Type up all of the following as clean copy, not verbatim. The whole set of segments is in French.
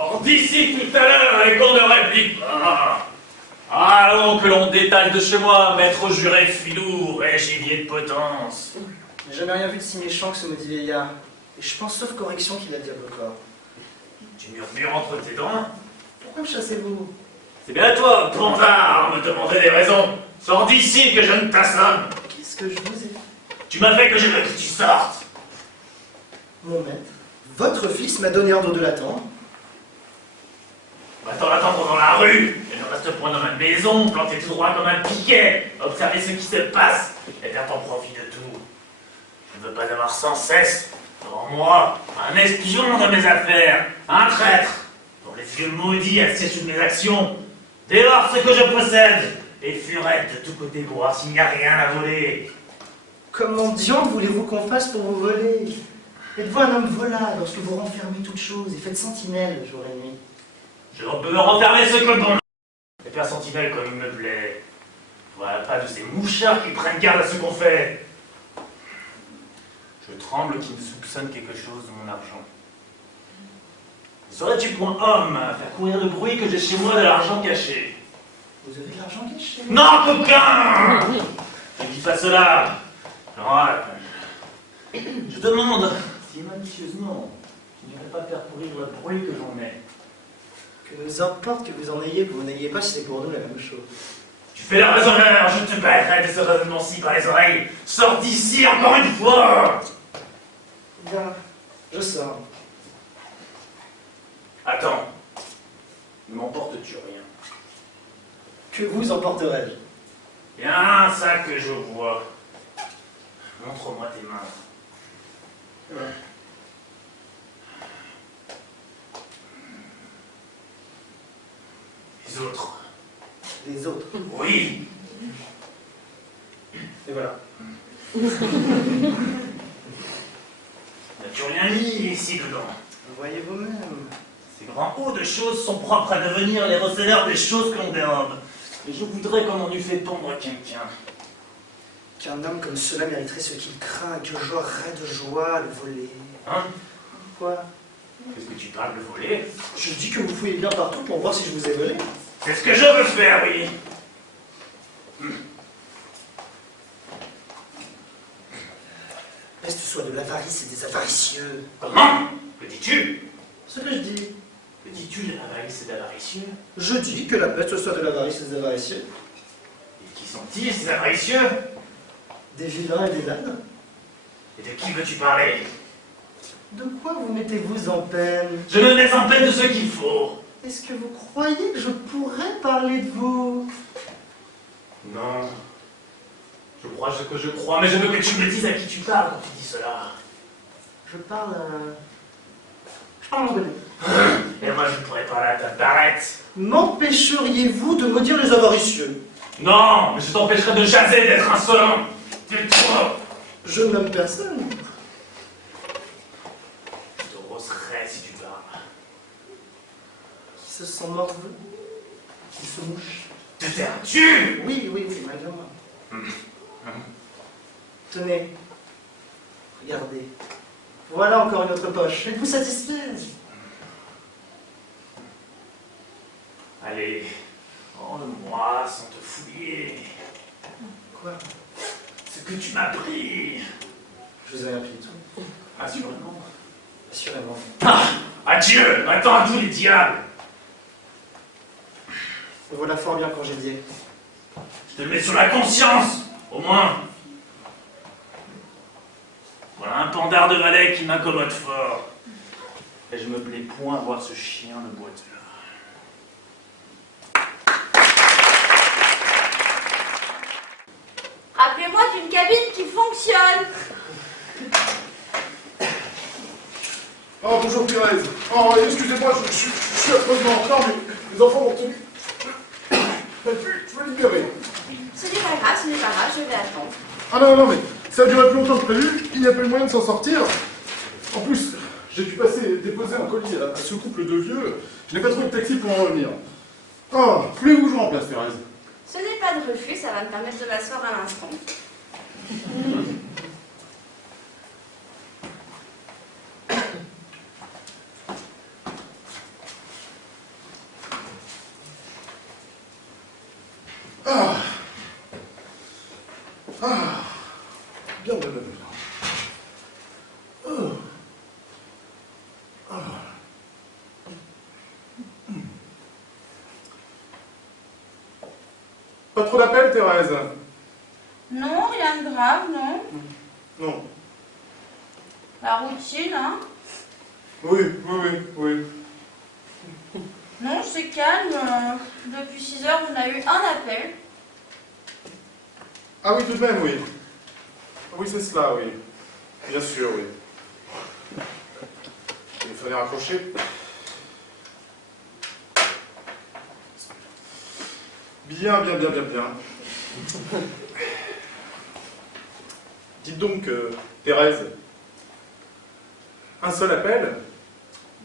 Hors d'ici tout à l'heure et qu'on ne réplique pas. Allons, que l'on détaille de chez moi, maître juré filou et gibier de potence. J'ai jamais rien vu de si méchant que ce maudit vieillard. Et je pense, sauf correction, qu'il a le diable au corps. Tu murmures entre tes dents. Pourquoi me chassez-vous? C'est bien à toi, bandard, me demander des raisons. Sors d'ici que je ne t'assomme. Qu'est-ce que je vous ai... Tu m'as fait que je veux que tu sortes. Mon maître, votre fils m'a donné ordre de l'attendre. Va-t'en attendre dans la rue, et ne reste point dans ma maison, planté tout droit comme un piquet, observer ce qui se passe, et faire ton profit de tout. Je ne veux pas avoir sans cesse, devant moi, un espion de mes affaires, un traître, dont les yeux maudits assiègent mes actions, dévore ce que je possède, et furette de tous côtés pour voir s'il n'y a rien à voler. Comment diable voulez-vous qu'on fasse pour vous voler? Êtes-vous un homme volage lorsque vous renfermez toutes choses et faites sentinelle jour et nuit? Je peux me renfermer ce que bon et faire sentinelle comme il me plaît. Voilà pas de ces mouchards qui prennent garde à ce qu'on fait. Je tremble qu'ils me soupçonnent quelque chose de mon argent. Ne serais-tu point homme à faire courir le bruit que j'ai chez moi de l'argent caché? Vous avez de l'argent caché? Non, coquin! Ne dis pas cela. Je demande si malicieusement tu n'irais pas faire courir le bruit que j'en ai. Que nous importe que vous en ayez, que vous n'ayez pas, c'est pour nous la même chose. Tu fais la raisonneur, je te baillerai de ce raisonnement-ci par les oreilles. Sors d'ici encore une fois! Bien, je sors. Attends, ne m'emportes-tu rien? Que vous emporterai-je? Bien, ça que je vois. Montre-moi tes mains. Ouais. Les autres. Les autres. Oui. Et voilà. N'as-tu rien mis ici dedans? Voyez vous-même. Ces grands hauts de choses sont propres à devenir les receleurs des choses que l'on dérobe. Et je voudrais qu'on en eût fait tomber quelqu'un. Qu'un homme comme cela mériterait ce qu'il craint et que j'aurais de joie à le voler. Hein? Quoi? Qu'est-ce que tu parles de voler? Je dis que vous fouillez bien partout pour voir si je vous ai volé. C'est ce que je veux faire, oui. Peste soit de l'avarice et des avaricieux. Comment? Que dis-tu? Ce que je dis. Que dis-tu de l'avarice et d'avaricieux? Je dis que la peste soit de l'avarice et des avaricieux. Et qui sont-ils, ces avaricieux? Des vilains et des ânes. Et de qui veux-tu parler? De quoi vous mettez-vous en peine? Je me mets en peine de ce qu'il faut. Est-ce que vous croyez que je pourrais parler de vous? Non. Je crois ce que je crois, mais je veux que tu me dises à qui tu parles quand tu dis cela. Je parle anglais. Et moi, je pourrais parler à ta barrette. M'empêcheriez-vous de maudire les avaricieux? Non, mais je t'empêcherai de jaser, d'être insolent. Tais-toi. Je n'aime personne. Je te rosserai si tu parles. Qui se sent morveux? Qui se mouche? Te taire-tu? Oui, malgré moi. Tenez. Regardez. Voilà encore une autre poche. Êtes-vous satisfait? Allez, rends-le-moi sans te fouiller. Quoi? Ce que tu m'as pris. Je vous ai rien pris du tout. Assurément. Assurément. Ah, adieu, attends à tous les diables. Me voilà fort bien congédié. Je te le mets sur la conscience, au moins. Voilà un pandard de valet qui m'incommode fort. Et je me plais point à voir ce chien de boiteux. Rappelez-moi d'une cabine qui fonctionne. Oh, bonjour Thérèse. Oh, excusez-moi, je suis affreusement en retard, mais les enfants m'ont retenu. Je veux libérer. Ce n'est pas grave, je vais attendre. Ah non, mais ça a duré plus longtemps que prévu, il n'y a pas eu moyen de s'en sortir. En plus, j'ai dû déposer un colis à ce couple de vieux. Je n'ai pas trouvé de taxi pour en revenir. Oh, voulez-vous que je vous remplace, Thérèse? Ce n'est pas de refus, ça va me permettre de m'asseoir à l'instant. Ah. Ah. Bien, bien, bien, bien. Oh. Ah. Pas trop d'appels, Thérèse? Non, rien de grave, non. Non. La routine, hein. Oui, oui, oui, oui. Non, c'est calme. Depuis 6 heures, on a eu un appel. Ah oui, tout de même, oui. Oui, c'est cela, oui. Bien sûr, oui. Il fallait raccrocher. Bien, bien, bien, bien, bien. Dites donc, Thérèse, un seul appel,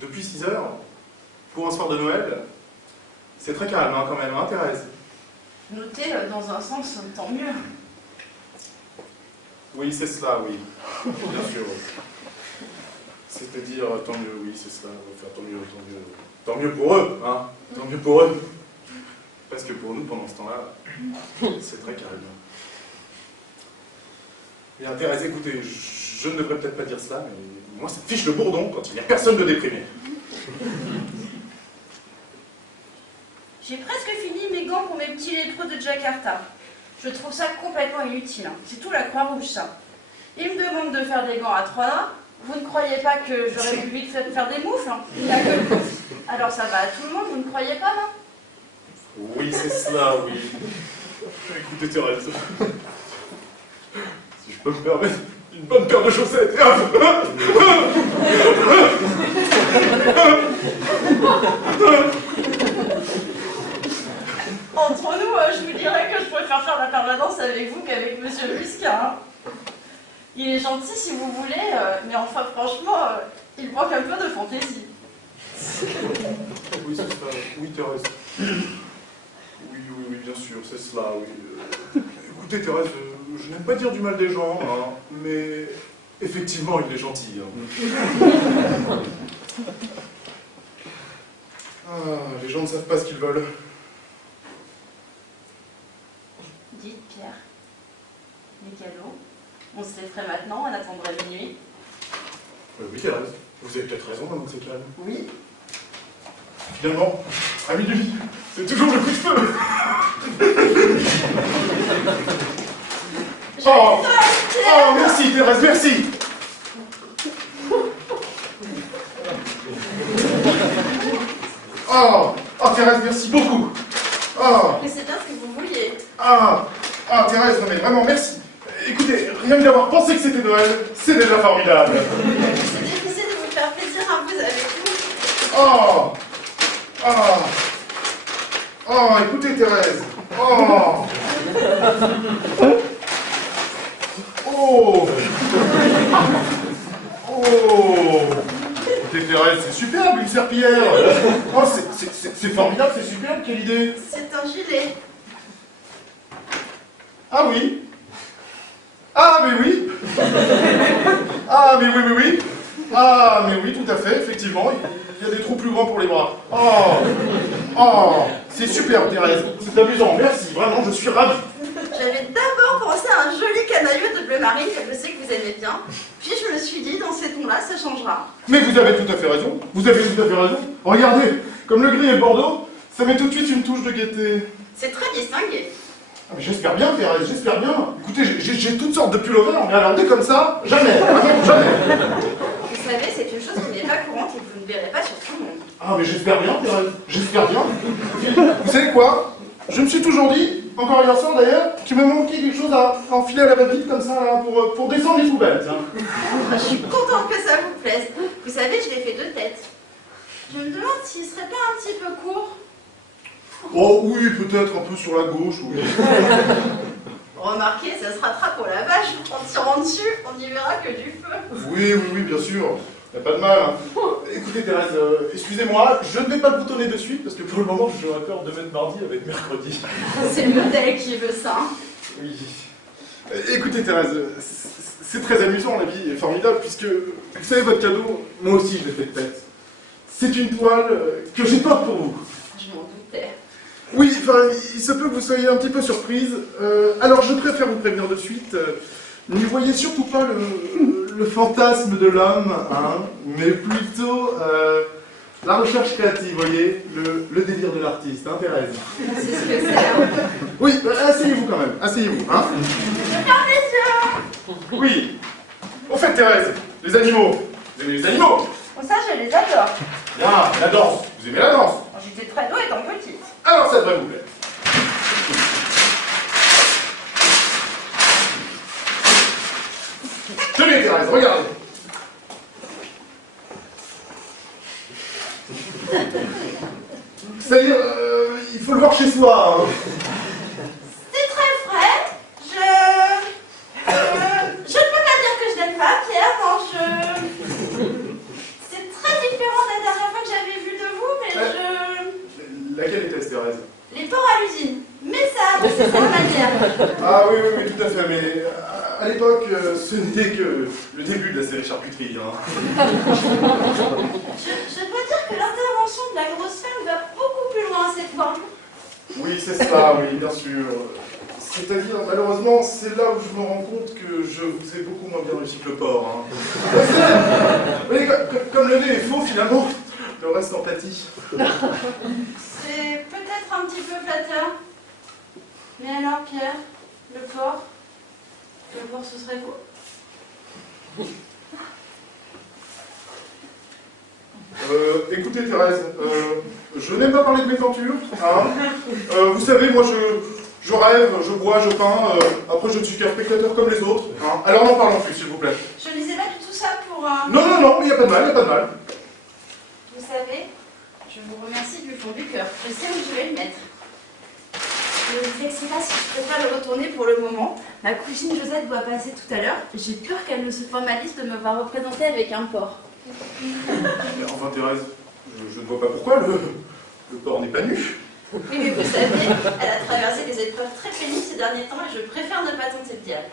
depuis 6 heures, pour un soir de Noël, c'est très calme, hein, quand même, hein, Thérèse? Notez dans un sens, tant mieux. Oui, c'est cela, oui. Bien sûr. C'est-à-dire, tant mieux, oui, c'est cela. Enfin, tant mieux, tant mieux. Tant mieux pour eux, hein. Tant mieux pour eux. Parce que pour nous, pendant ce temps-là, c'est très calme. Bien, Thérèse, écoutez, je ne devrais peut-être pas dire cela, mais moi, ça me fiche le bourdon quand il n'y a personne de déprimé. J'ai presque fini mes gants pour mes petits lépreux de Jakarta. Je trouve ça complètement inutile. Hein. C'est tout la Croix-Rouge, ça. Ils me demandent de faire des gants à 3 nains. Vous ne croyez pas que j'aurais pu vite fait faire des moufles, hein? Il n'y a que le pouf. Alors ça va à tout le monde, vous ne croyez pas, non? Oui, c'est cela, oui. Écoutez, Thérèse, si je peux me permettre une bonne paire de chaussettes. Entre nous, je vous dirais que je préfère faire la permanence avec vous qu'avec Monsieur Muscat. Hein. Il est gentil si vous voulez, mais enfin franchement, il manque un peu de fantaisie. Oui, c'est cela. Oui, Thérèse. Oui, oui, oui, bien sûr, c'est cela, oui. Écoutez, Thérèse, je n'aime pas dire du mal des gens, hein, mais effectivement, il est gentil. Hein. Ah, les gens ne savent pas ce qu'ils veulent. Dites, Pierre, les cadeaux, on se les ferait maintenant, on attendrait minuit. Oui, Thérèse, vous avez peut-être raison, maintenant que c'est calme. Oui. Finalement, à minuit, c'est toujours le coup de feu. Oh, oh, merci Thérèse, merci. Oh, oh Thérèse, merci beaucoup. Oh, Mais c'est bien ce que vous vouliez. Thérèse, non mais vraiment merci. Écoutez, rien que d'avoir pensé que c'était Noël, c'est déjà formidable. C'est difficile de vous faire plaisir à vous avec vous. Oh, écoutez Thérèse. Oh. Écoutez Thérèse, c'est superbe une serpillière. Oh, c'est formidable, c'est superbe, quelle idée. C'est un gilet. Ah oui. Ah mais oui. Ah mais oui, oui, oui. Ah mais oui, tout à fait, effectivement, il y a des trous plus grands pour les bras. Oh, c'est superbe Thérèse, c'est amusant, merci, vraiment, je suis ravi. J'avais d'abord pensé à un joli canailleux de bleu marine que je sais que vous aimez bien. Puis je me suis dit, dans ces tons-là, ça changera. Mais vous avez tout à fait raison, vous avez tout à fait raison. Regardez, comme le gris et le bordeaux, ça met tout de suite une touche de gaieté. C'est très distingué. Ah, mais j'espère bien Thérèse, j'espère bien. Écoutez, j'ai toutes sortes de pullovers, mais alors des comme ça, jamais, vraiment jamais. Vous savez, c'est une chose qui n'est pas courante et que vous ne verrez pas sur tout le monde. Ah mais j'espère bien Thérèse, j'espère bien. Vous savez quoi? Je me suis toujours dit, encore hier soir d'ailleurs, qu'il me manquait quelque chose à enfiler à la va-vite comme ça là, pour descendre les poubelles. Tiens. Je suis contente que ça vous plaise. Vous savez, je l'ai fait 2 têtes. Je me demande s'il serait pas un petit peu court. Oh oui, peut-être un peu sur la gauche, oui. Remarquez, ça se rattrape au lavage. En tirant dessus, on n'y verra que du feu. Oui, oui, oui, bien sûr. Y a pas de mal. Hein. Écoutez Thérèse, excusez-moi, je ne vais pas le boutonner de suite parce que pour le moment j'aurais peur de mettre mardi avec mercredi. C'est le modèle qui veut ça. Oui. Écoutez Thérèse, c'est très amusant, la vie est formidable puisque, vous savez, votre cadeau, moi aussi je l'ai fait de tête. C'est une toile que j'ai peinte pour vous. Je m'en doutais. Oui, enfin, il se peut que vous soyez un petit peu surprise. Alors, je préfère vous prévenir de suite. N'y voyez surtout pas le fantasme de l'homme, hein, mais plutôt la recherche créative, voyez, le délire de l'artiste, hein, Thérèse. C'est ce que c'est. Hein. Oui, asseyez-vous quand même, asseyez-vous, hein. Oui. Au fait, Thérèse, les animaux, vous aimez les animaux? Bon, ça, je les adore. Bien, la danse, vous aimez la danse? Quand j'étais très douée étant petite. Alors ça devrait vous plaire. Tenez, Thérèse, regardez. C'est-à-dire, il faut le voir chez soi. Hein. C'est très frais. Je ne peux pas dire que je n'aime pas, Pierre. Non, c'est très différent de la dernière fois que j'avais vu de vous, mais Laquelle était-ce, Thérèse? Les porcs à l'usine. Mais ça, c'est sa manière. Ah oui, tout à fait, mais à l'époque, ce n'était que le début de la série charcuterie. Hein. Je dois dire que l'intervention de la grosse femme va beaucoup plus loin cette fois. Oui, c'est ça, oui, bien sûr. C'est-à-dire, malheureusement, c'est là où je me rends compte que je vous ai beaucoup moins bien réussi que le porc. Hein. Mais comme le nez est faux, finalement, le reste en pâtit. C'est peut-être un petit peu flatteur. Mais alors, Pierre, le porc, ce serait vous? Écoutez, Thérèse, je n'aime pas parler de méventure. Hein. Vous savez, moi, je rêve, je bois, je peins. Après, je ne suis qu'un spectateur comme les autres. Hein. Alors, n'en parlons plus, s'il vous plaît. Je lisais pas du tout ça pour un... Non, il n'y a pas de mal, il n'y a pas de mal. Vous savez, je vous remercie du fond du cœur. Je sais où je vais le mettre. Ne vous vexez pas si je préfère le retourner pour le moment. Ma cousine Josette doit passer tout à l'heure. J'ai peur qu'elle ne se formalise de me voir représenter avec un porc. Mais enfin, Thérèse, je ne vois pas pourquoi le porc n'est pas nu. Oui, mais vous savez, elle a traversé des épreuves très pénibles ces derniers temps et je préfère ne pas tenter le diable.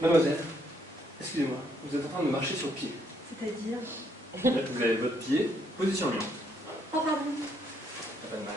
Mademoiselle, excusez-moi, vous êtes en train de marcher sur le pied. C'est-à-dire? Vous avez votre pied, position lion. Oh, pardon. Pas de mal.